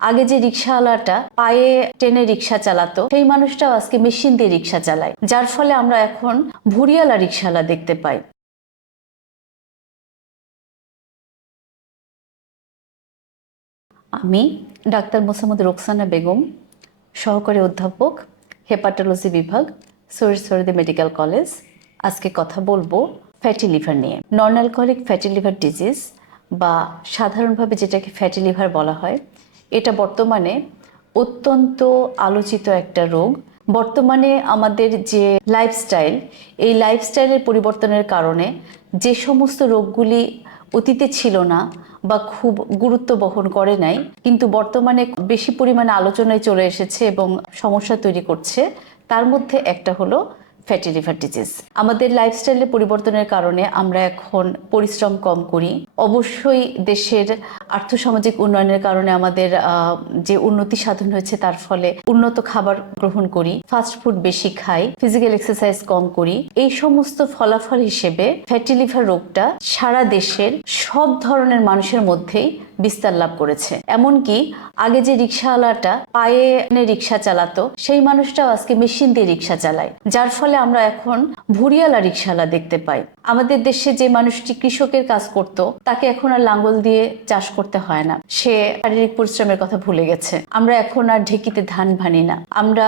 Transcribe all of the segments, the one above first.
আগে যে রিক্সাওয়ালাটা পায়ে টেনে রিক্সা চালাতো, সেই মানুষটাও আজকে মেশিন দিয়ে রিক্সা চালায়। যার ফলে আমরা এখন ভুরিয়ালা রিক্সাওয়ালা দেখতে পাই। আমি ডাক্তার মোসাম্মদ রোকসানা বেগম, সহকারী অধ্যাপক, হেপাটোলজি বিভাগ সৈয়দ সৈয়দে মেডিকেল কলেজ। আজকে কথা বলব ফ্যাটি লিভার নিয়ে। Non alcoholic fatty liver disease বা সাধারণভাবে যেটাকে ফ্যাটি লিভার বলা হয় এটা বর্তমানে অত্যন্ত আলোচিত একটা রোগ। বর্তমানে আমাদের যে লাইফস্টাইল এই লাইফস্টাইলের পরিবর্তনের কারণে যে সমস্ত রোগগুলি অতীতে ছিল না বা খুব গুরুত্ব বহন করে নাই, কিন্তু বর্তমানে বেশি পরিমাণে আলোচনায় চলে এসেছে এবং সমস্যা তৈরি করছে। তার মধ্যে একটা হলো ফ্যাটি লিভার ডিজিজ আমাদের লাইফস্টাইলের পরিবর্তনের কারণে আমরা এখন পরিশ্রম কম করি। অবশ্যই দেশের আর্থসামাজিক উন্নয়নের কারণে আমাদের যে উন্নতি সাধন হয়েছে তার ফলে উন্নত খাবার গ্রহণ করি ফাস্ট ফুড বেশি খাই ফিজিক্যাল এক্সারসাইজ কম করি। এই সমস্ত ফলাফল হিসেবে ফ্যাটি লিভার রোগটা সারা দেশের সব ধরনের মানুষের মধ্যেই বিস্তার লাভ করেছে। এমনকি আগে যে রিক্সাওয়ালাটা পায়ে রিক্সা চালাতো, সেই মানুষটাও আজকে মেশিন দিয়ে রিক্সা চালায়। যার ফলে আমরা এখন ভুরিয়ালা রিক্সাওয়ালা দেখতে পাই। আমাদের দেশে যে মানুষটি কৃষকের কাজ করত, তাকে এখন আর লাঙ্গল দিয়ে চাষ করতে হয় না। সে শারীরিক পরিশ্রমের কথা ভুলে গেছে। আমরা এখন আর ঢেকিতে ধান ভানি না। আমরা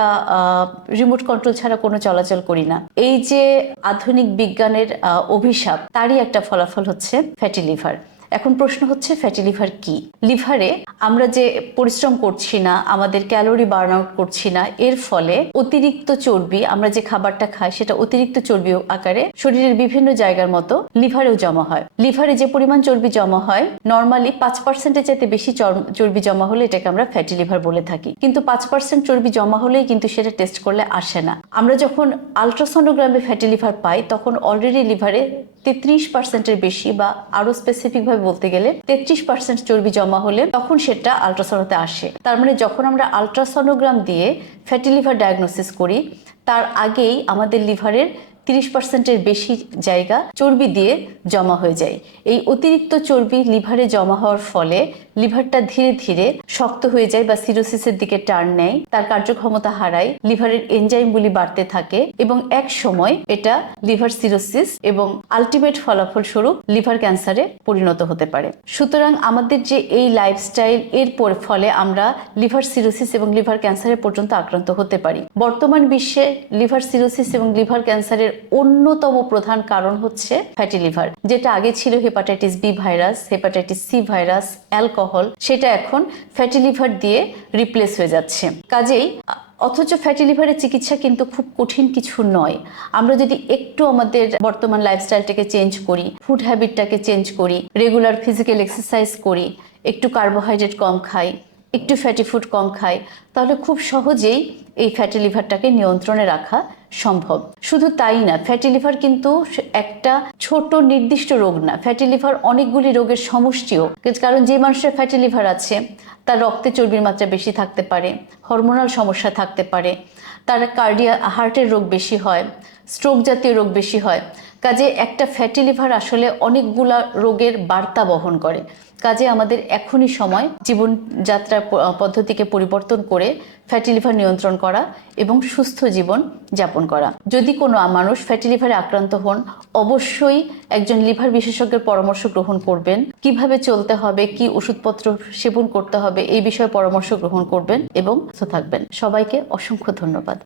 রিমোট কন্ট্রোল ছাড়া কোনো চলাচল করি না। এই যে আধুনিক বিজ্ঞানের অভিশাপ, তারই একটা ফলাফল হচ্ছে ফ্যাটি লিভার এখন প্রশ্ন হচ্ছে ফ্যাটি লিভার কি? লিভারে আমরা যে পরিশ্রম করছি না, আমাদের ক্যালোরি বার্ন আউট করছি না, এর ফলে অতিরিক্ত চর্বি, আমরা যে খাবারটা খাই সেটা অতিরিক্ত চর্বি আকারে শরীরের বিভিন্ন জায়গার মতো লিভারেও জমা হয়। লিভারে যে পরিমাণ চর্বি জমা হয় নর্মালি পাঁচ পার্সেন্টের চাইতে বেশি চর- চর্বি জমা হলে এটাকে আমরা ফ্যাটি লিভার বলে থাকি। কিন্তু পাঁচ পার্সেন্ট চর্বি জমা হলেই কিন্তু সেটা টেস্ট করলে আসে না। আমরা যখন আলট্রাসোনোগ্রামে ফ্যাটি লিভার পাই, তখন অলরেডি লিভারে তেত্রিশ পার্সেন্টের বেশি বা আরও স্পেসিফিক ভাবে বলতে গেলে তেত্রিশ পার্সেন্ট চর্বি জমা হলে তখন সেটা আলট্রাসোনোতে আসে। তার মানে যখন আমরা আলট্রাসনোগ্রাম দিয়ে ফ্যাটি লিভার ডায়াগনোসিস করি, তার আগেই আমাদের লিভারের তিরিশ পার্সেন্টের বেশি জায়গা চর্বি দিয়ে জমা হয়ে যায়। এই অতিরিক্ত চর্বি লিভারে জমা হওয়ার ফলে লিভারটা ধীরে ধীরে শক্ত হয়ে যায় বা সিরোসিসের দিকে টার্ন নেয়। তার কার্যক্ষমতা হারায়, লিভারের এনজাইমগুলি বাড়তে থাকে এবং এক সময় এটা লিভার সিরোসিস এবং আলটিমেট ফলাফল স্বরূপ লিভার ক্যান্সারে পরিণত হতে পারে। সুতরাং আমাদের যে এই লাইফস্টাইল, এর পর- ফলে আমরা লিভার সিরোসিস এবং লিভার ক্যান্সারের পর্যন্ত আক্রান্ত হতে পারি। বর্তমান বিশ্বে লিভার সিরোসিস এবং লিভার ক্যান্সারের অন্যতম প্রধান কারণ হচ্ছে ফ্যাটি লিভার, যেটা আগে ছিল hepatitis B virus, hepatitis C virus, alcohol সেটা এখন ফ্যাটি লিভার দিয়ে রিপ্লেস হয়ে যাচ্ছে। কাজেই, অথচ ফ্যাটি লিভারের চিকিৎসা কিন্তু খুব কঠিন কিছু নয়। আমরা যদি একটু আমাদের বর্তমান লাইফস্টাইলটাকে চেঞ্জ করি ফুড হ্যাবিটটাকে চেঞ্জ করি রেগুলার ফিজিক্যাল এক্সারসাইজ করি, একটু কার্বোহাইড্রেট কম খাই, একটু ফ্যাটি ফুড কম খাই তাহলে খুব সহজেই এই ফ্যাটি লিভারটাকে নিয়ন্ত্রণে রাখা সম্ভব। শুধু তাই না ফ্যাটি লিভার কিন্তু একটা ছোট নির্দিষ্ট রোগ না। ফ্যাটি লিভার অনেকগুলি রোগের সমষ্টিও। কারণ যে মানুষের ফ্যাটি লিভার আছে, তার রক্তে চর্বির মাত্রা বেশি থাকতে পারে হরমোনাল সমস্যা থাকতে পারে, তার কার্ডিয়া হার্টের রোগ বেশি হয় স্ট্রোক জাতীয় রোগ বেশি হয়। কাজে একটা ফ্যাটি লিভার আসলে অনেকগুলা রোগের বার্তা বহন করে। কাজে আমাদের এখনই সময় জীবনযাত্রার পদ্ধতিকে পরিবর্তন করে ফ্যাটি লিভার নিয়ন্ত্রণ করা এবং সুস্থ জীবন যাপন করা। যদি কোনো মানুষ ফ্যাটি লিভারে আক্রান্ত হন, অবশ্যই একজন লিভার বিশেষজ্ঞের পরামর্শ গ্রহণ করবেন। কীভাবে চলতে হবে, কি ওষুধপত্র সেবন করতে হবে, এই বিষয়ে পরামর্শ গ্রহণ করবেন এবং থাকবেন। সবাইকে অসংখ্য ধন্যবাদ।